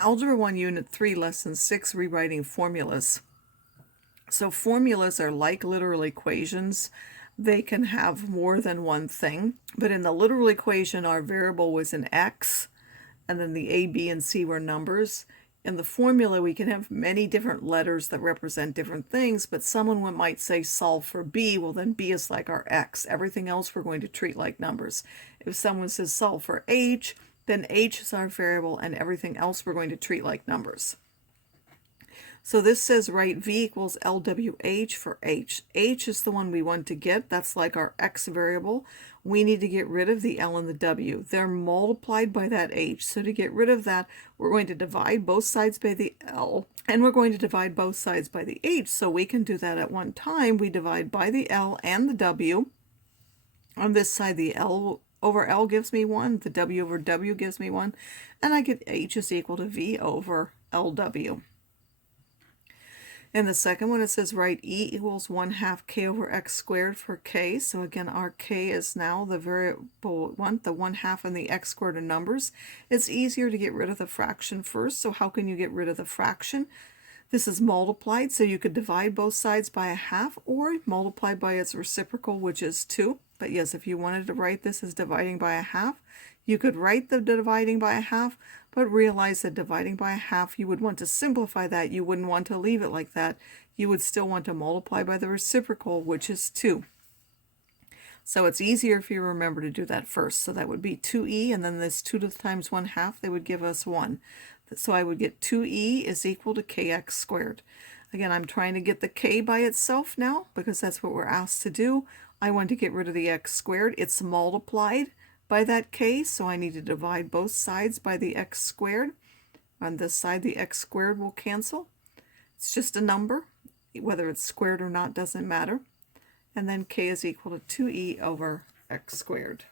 Algebra 1, Unit 3, Lesson 6, Rewriting Formulas. So formulas are like literal equations. They can have more than one thing. But in the literal equation, our variable was an x, and then the a, b, and c were numbers. In the formula, we can have many different letters that represent different things, but someone might say solve for b, well then b is like our x. Everything else we're going to treat like numbers. If someone says solve for h, then h is our variable, and everything else we're going to treat like numbers. So this says write v equals LWH for h. H is the one we want to get. That's like our x variable. We need to get rid of the L and the W. They're multiplied by that h. So to get rid of that, we're going to divide both sides by the L, and we're going to divide both sides by the h. So we can do that at one time. We divide by the L and the W. On this side, the L over L gives me 1, the W over W gives me 1, and I get h is equal to v over LW. In the second one, it says write e equals 1/2 k over x squared for k. So again, our k is now the variable one, the 1/2 and the x squared are numbers. It's easier to get rid of the fraction first. So how can you get rid of the fraction? This is multiplied, so you could divide both sides by 1/2 or multiply by its reciprocal, which is 2. But yes, if you wanted to write this as dividing by 1/2, you could write the dividing by 1/2, but realize that dividing by 1/2, you would want to simplify that. You wouldn't want to leave it like that. You would still want to multiply by the reciprocal, which is 2. So it's easier if you remember to do that first. So that would be 2e, and then this 2 times 1/2, they would give us 1. So I would get 2e is equal to kx squared. Again, I'm trying to get the k by itself now because that's what we're asked to do. I want to get rid of the x squared. It's multiplied by that k, so I need to divide both sides by the x squared. On this side, the x squared will cancel. It's just a number. Whether it's squared or not doesn't matter. And then k is equal to 2e over x squared.